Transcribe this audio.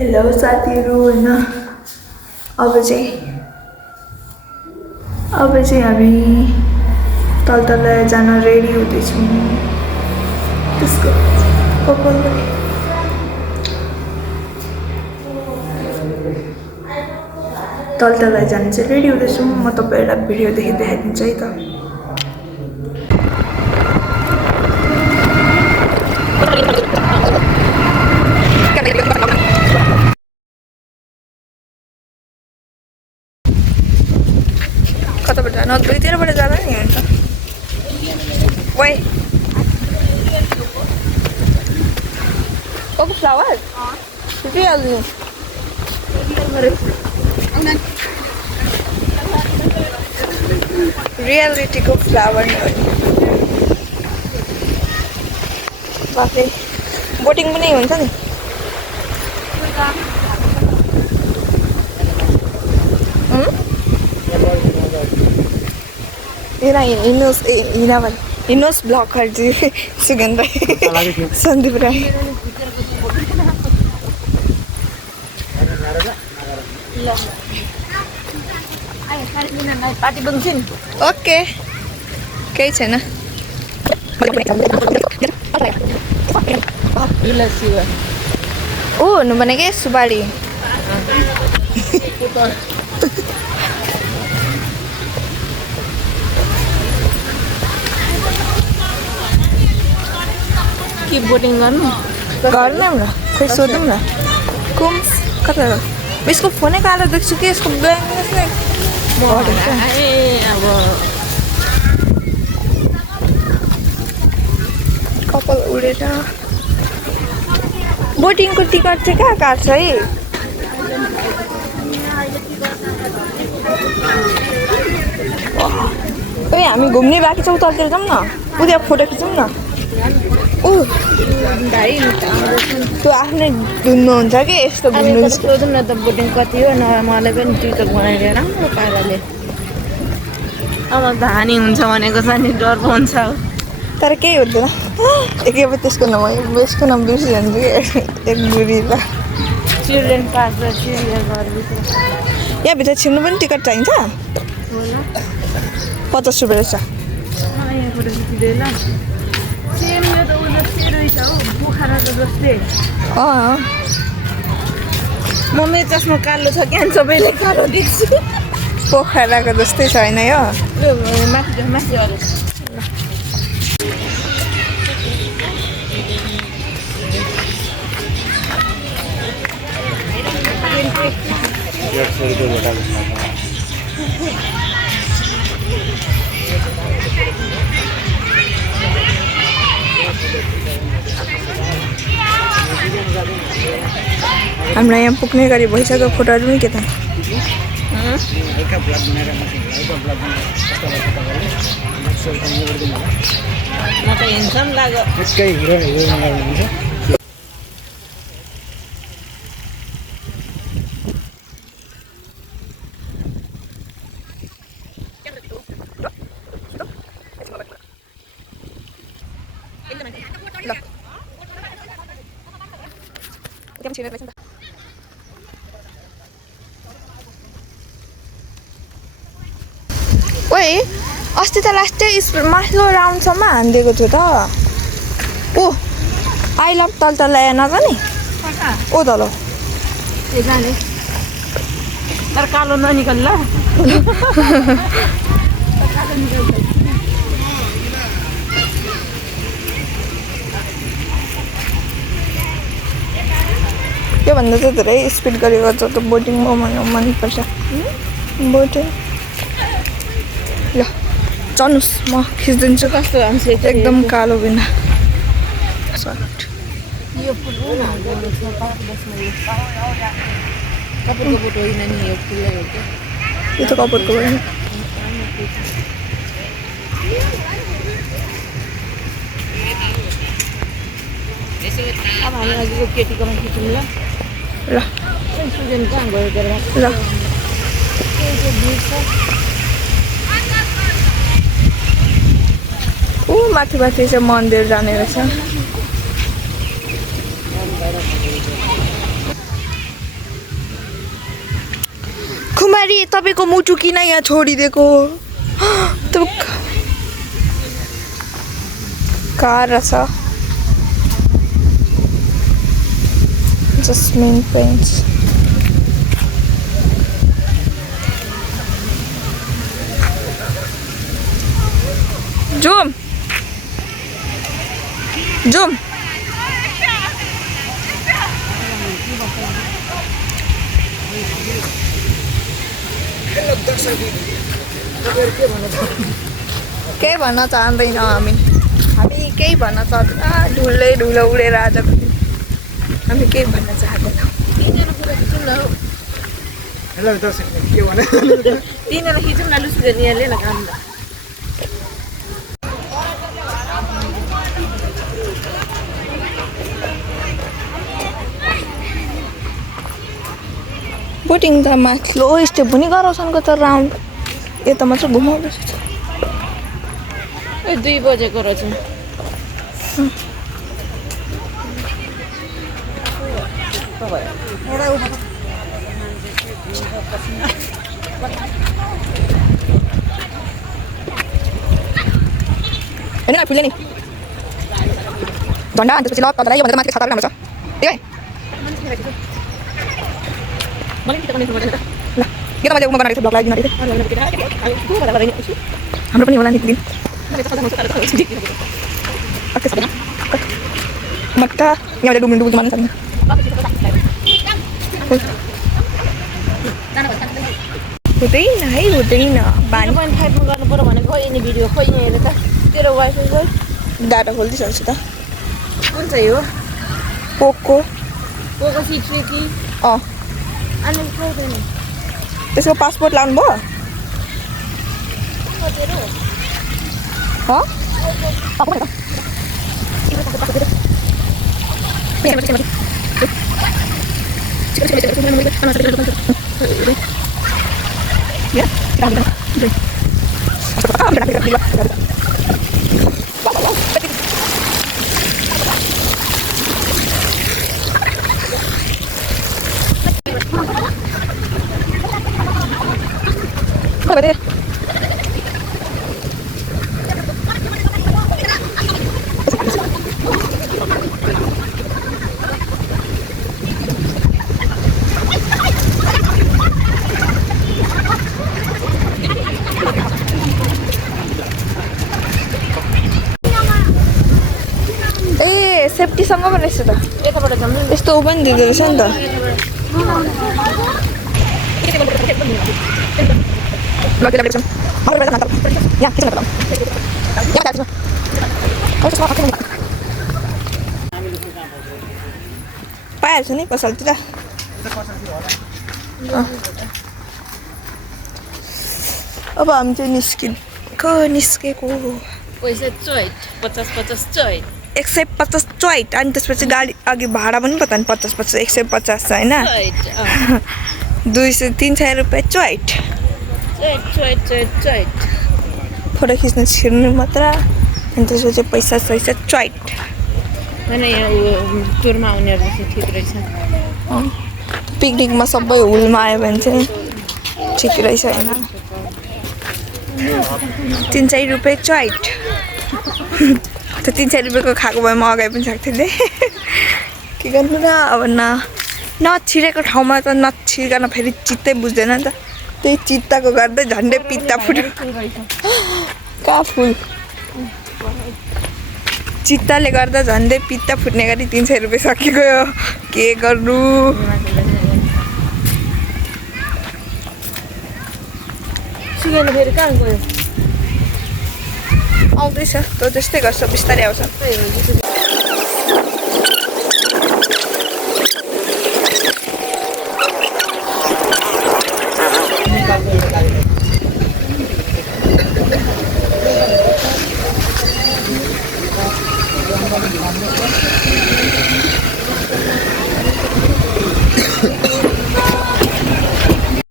hello साथीहरू हैन अब चाहिँ हामी तल जान रेडी हुँदैछौँ त्यसको कपाल तल जान चाहिँ रेडी हुँदैछौँ म तपाईहरुलाई भिडियोदेखि देखाइदिन्छु है त कताबाट जानु दुईतिरबाट जाँदा नि हुन्छ वाइ ओको फ्लावर रियालिटीको फ्लावर बाफे बोटिङ पनि हुन्छ नि हिनोस् ब्लगर जी सुगन राई सन्दीप राई पार्टी बन्छ नि ओके केही छैन ऊ हुनु भनेको सुबारी के बोटिङ गर्नु गर्ने न खै सोधौँ न कुम कता हो यसको फोनै कालो देख्छु कि यसको ब्ल्याङ्कनेस नै अब कपाल उडेर बोटिङको टिकट चाहिँ कहाँ काट्छ है ओइ हामी घुम्ने बाँकी छौँ तलतिर जाउँ न उता फोटो खिचौँ न ऊ त्यो आफ्नै धुन्नुहुन्छ कि यस्तो घुम्नु सोधौँ न त बोटिङ कति हो न मलाई पनि टिकट बनाइदिएर राम्रो पाराले अब त हानि हुन्छ भनेको छ नि डर हुन्छ तर केही हुँदैन एकैपल्ट त्यसको नाम बिर्सिजान्छु कि एक बुढीलाई चिल्ड्रेन पार्क र चिडियाघरभित्र यहाँभित्र छिर्नु पनि टिकट चाहिन्छ 50 रुपियाँ रहेछ यहाँबाट खिच्दैन सेम यो त उनीहरू सेम रहेछ हौ पोखराको जस्तै म मेरो चस्मा कालो छ क्या सबैले कालो देख्छु पोखराको जस्तै छैन यो माथि माथि अरू हामीलाई यहाँ पुग्ने गरी भइसक्यो फोटोहरू पनि के त म त हिँड्छम लाग्यो ओइ अस्ति त लास्टै माथिल्लो राउन्डसम्म हानिदिएको थियो त ओ आई लभ तल हेर्न त नि ओ तल जाने तर कालो ननिकल्ला योभन्दा चाहिँ धेरै स्पिड गरेको छ त बोटिङमा मनपर्छ बोटिङ ल चल्नुहोस् म खिचिदिन्छु कस्तो हुन्छ एकदम कालो बिना यो फुल कपुरको बोट होइन नि यो फुल हो क्या यो त कपुरको होइन अब हामी अझै केटीकोमा खिचौँ ल ल सुजन कहाँ गयो तर ल ऊ माथि चाहिँ मन्दिर जाने रहेछ गाडी तपाईँको मुटु किन यहाँ छोडिदिएको कार रहेछ जस्मिन पेन्ट्स जुम जुम केही भन्न चाहँदैनौँ हामी केही भन्न चाहँदैन ढुलै ढुलो उडेर आजको दिन हामी केही भन्न चाहँदैनौँ तिनीहरूलाई खिचौँ न लुस गरिहाल्यो न काम त बोटिङ त माथिल्लो स्टेप पनि गराउँछन् त राउन्ड यता मात्र घुमाउँदैछ 2 बजेको रहेछ हेर्नु न फुल्यो नि झन्डा अनि त्यसपछि ल कता यो भनेर माथि छाता राम्रो छ ए ल यो त मैले उमा बनाएको ब्लग लगाइदिनु हाम्रो पनि होला नि दिन मट्टा यहाँले डुब्नु डुब्नु मान्न सक्दैन हुँदैन है हुँदैन बानी पनि फाइटमा गर्नु पर्यो भने खोइ नि भिडियो खोइ हेरेर त तेरो वाइफाई खोइ डाटा खोलिदिइसकेछु त कुन चाहिँ हो पोको 6 कि अनि खोइदैन त्यसको पासपोर्ट लाउनु भयो सेफ्टीसँग पनि रहेछ त यताबाट जाउँ न यस्तो ऊ पनि दिँदो रहेछ नि त पाइहाल्छ नि पसलतिर अब हामी चाहिँ निस्केको पैसा चोइट 50 चोइट 150 चोइट अनि त्यसपछि गाडी अघि भाडा पनि पता नि 50 150 छ होइन 300 रुपियाँ चोइट फोटो खिच्न छिर्नु मात्र अनि त्यसपछि पैसा चोइट होइन यहाँ टुरमा आउनेहरू चाहिँ ठिक रहेछ पिकनिकमा सबै हुलमा आयो भने चाहिँ ठिक रहेछ होइन 300 रुपियाँ चोइट त्यो 300 रुपियाँको खाएको भए म अगाडि पनि सक्थेँ नि के गर्नु र अब नछिरेको ठाउँमा त नछिर्कन फेरि चित्तै बुझ्दैन नि त त्यही चित्ताको गर्दै झन्डै पित्ता फुट्यो कहाँ फुल चित्ताले गर्दा झन्डै पित्ता फुट्ने गरी 300 रुपियाँ सकिगयो के गर्नु सुगेन फेरि कहाँ गयो आउँदैछ त त्यस्तै गर्छ बिस्तारै आउँछ